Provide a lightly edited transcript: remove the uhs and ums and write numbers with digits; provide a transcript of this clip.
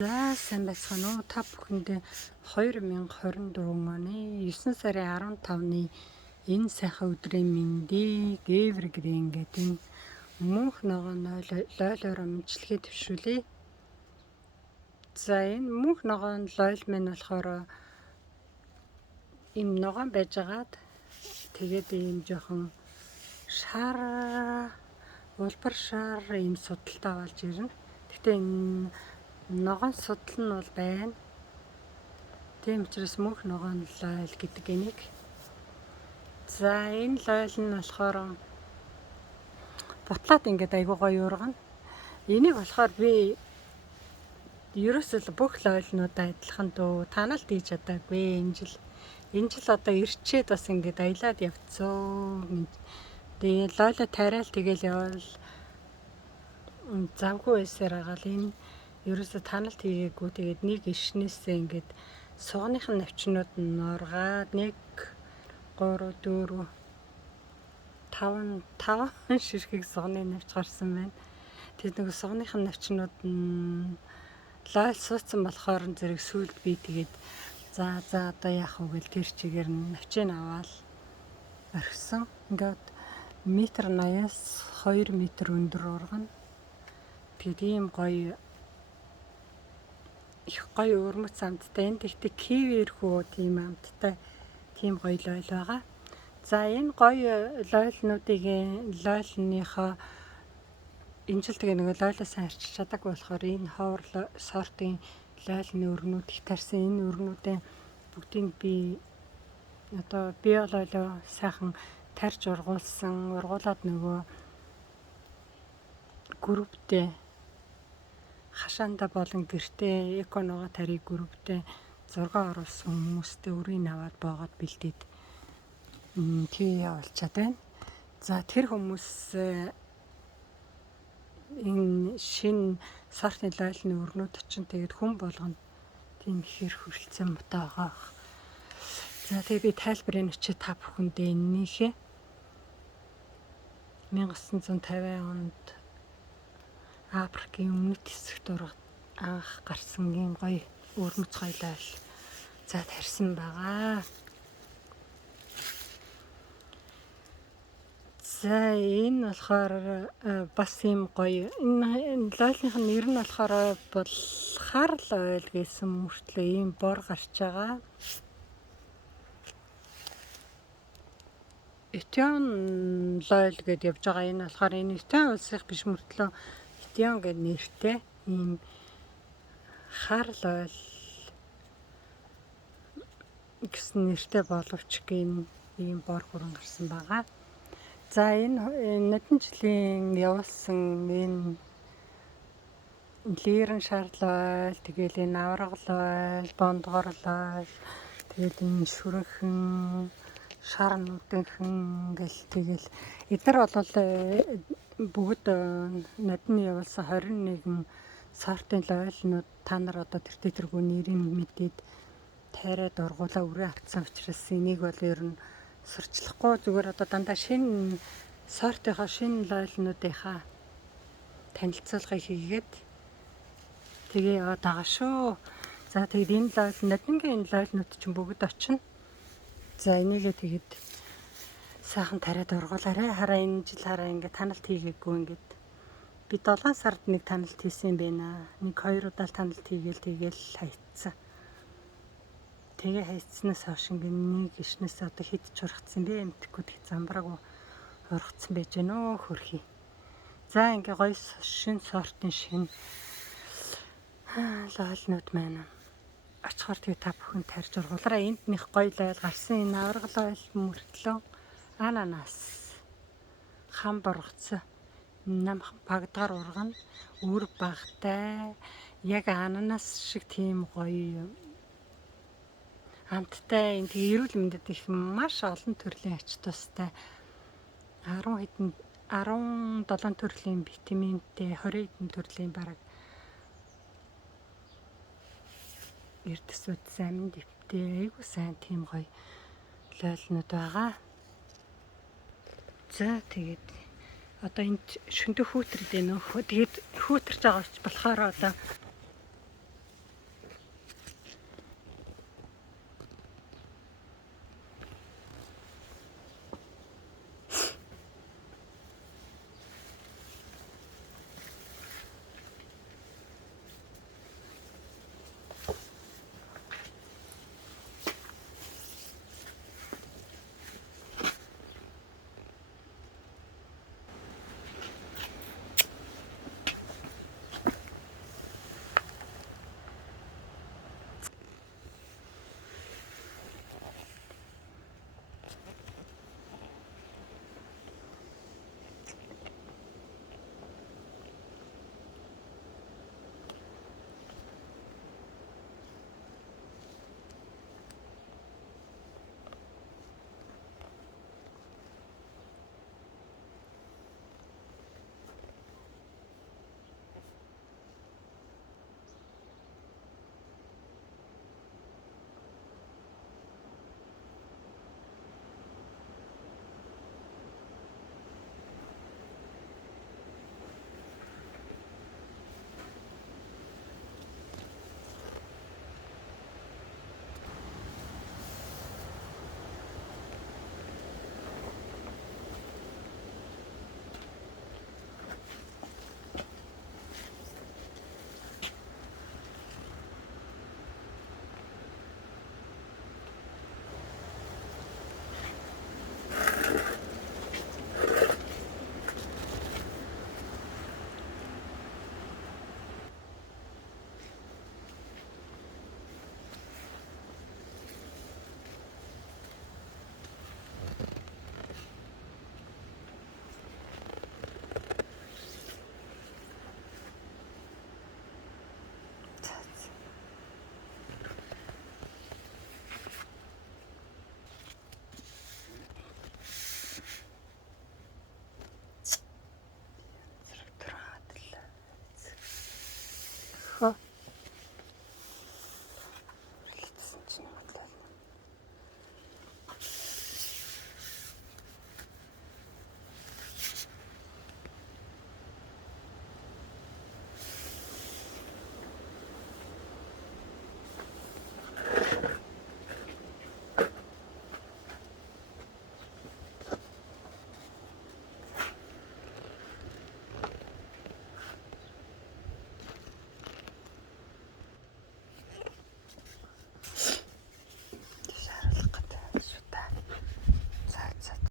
За сайн байцгаана уу? Та бүхэндээ 2024 оны 9 сарын 15-ны энэ сайхан өдрийн мэндийг эвэргрийн гэдэг мөнх ногоон лойлоор мэдлэгээ төвшүүлье. За энэ мөнх ногоон лойл минь болохоор им ногоон байжгаад тэгээд ийм жоохон шар улбар шар ийм судалтай болж ирнэ. Гэхдээ энэ ногоон судал нь бол байна. Тийм учраас мөнх ногоон лойл гэдэг энийг. За энэ лойл нь болохоор бутлаад ингээд айгуу гоё ургана. Энийг болохоор би ерөөсөө бүх лойлнуудаа адилхан дөө таналт хийж чадаагүй. Энэ жил одоо ирчээд бас ингээд аялаад явцсан. Тэгээ лойло тариал тэгэл явал завгүй байсаар агаал энэ ерөөсө таналт хийгээгүй. Тэгээд нэг ишнээсээ ингээд суганыхын навчнууд нь ургаад 1 3 4 5 ширхэг суганы навч гарсан байна. Тэгээд нэг суганыхын навчнууд нь лойл суудсан болохоор зэрэг сүйд би тэгээд за одоо яах вэ гэл тэр чигээр нь навчийг аваад орхисон. Ингээд 1.80-аас 2 м өндөр ургана. Тэгээд ийм гоё их гоё өрмөц амттай энэ тэгтээ кивэрхүү тийм амттай тийм гоё лойл байгаа. За энэ гоё лойлныхоо энэ жил тэгээ нэг лойлоо сайн арчилж чадаагүй болохоор энэ ховор сортын лойлны өргнүүд их тарсан. Энэ өргнүүдээ бүгдийг би одоо биолойлоо сайхан тарж ургуулад нөгөө групптэй хашаанда болон гэртээ эко ногоо тариг групптэй зураг оруулсан хүмүүстэй өрийг аваад боогод бэлдээд тий явуулчаад байна. За тэр хүмүүс энэ шинэ сортын лойлны өрнүүд чинь тэгээд хүн болгонд тийм ихэр хүрэлцэн муутай байгаа. За тэгээд би тайлбарыг өчигдөр та бүхэндээ энэнийхээ 1950 онд Африкийн өмнөд хэсэгт анх гарсан ийм гоё өрмөц гоё лойл за тарьсан байгаа. За энэ болохоор бас ийм гоё энэ лойлынх нь нэр нь болохоор булхаар лойл гэсэн мөртлөө ийм бор гарч байгаа. Этион лойл гэдээ явж байгаа. Энэ болохоор энэ Этион улсынх биш мөртлөө Этион гэдэг нэртэй ийм хар лойл гэсэн нэртэй боловч ийм бор хүрэн гарсан байгаа. За энэ нодон жилийн явуулсан энэ лирэн шар лойл, тэгэл энэ авраг лойл, бондгор лойл, тэгэл энэ шүрэнхэн шар нүдэнхэн гэл тэгэл эдгээр бол бүгд нодны явуулсан 21 сортын лойлнууд та нар одоо тэргүй нэрийг мэдээд тайраад ургуулаа өрөө автсан учраас энийг бол ер нь сурчлахгүй зүгээр одоо дандаа шинэ сортынхаа шинэ лойлнуудынхаа танилцуулгыг хийгээд тэгээ яваад байгаа шүү. За тэгээд энэ лойл нодингийн энэ лойлнууд чинь бүгд очино. За энийгээ тэгээд сайхан тариад ургуулаарай. Хараа энэ жил ингээд таналт хийгээгүй ингээд би 7 сард нэг таналт хийсэн байна. 1-2 удаа таналт хийгээл хайцсан. Тэгээ хайцснаас хойш ингээд нэг ишнээс одоо хэд ч ургацсан бэ мэдхгүй тэг замбрааг ургацсан байж гэнэ хөрхий. За ингээд гоё шинэ сортын шинэ лойлнууд маань очихоор тэгээ та бүхэн тарьж ургуулаарай. Энд нэх гоё лойл гарсан. Энэ авраг лойл мөртлөө ананас хам бургац намхан пагдгаар ургана. Үр багтай яг ананас шиг тийм гоё амттай энэ тэгээ эрүүл мэндэд их маш олон төрлийн ач тустай 17 төрлийн витаминтэй 20 хэдэн төрлийн бараг эрдэсүүд амин дэвтэй айгуу сайн тийм гоё лойлнууд байгаа. За тэгээд одоо энд шөндө хүүтрээд байна. Тэгээд хүүтэрч байгаа болохоор одоо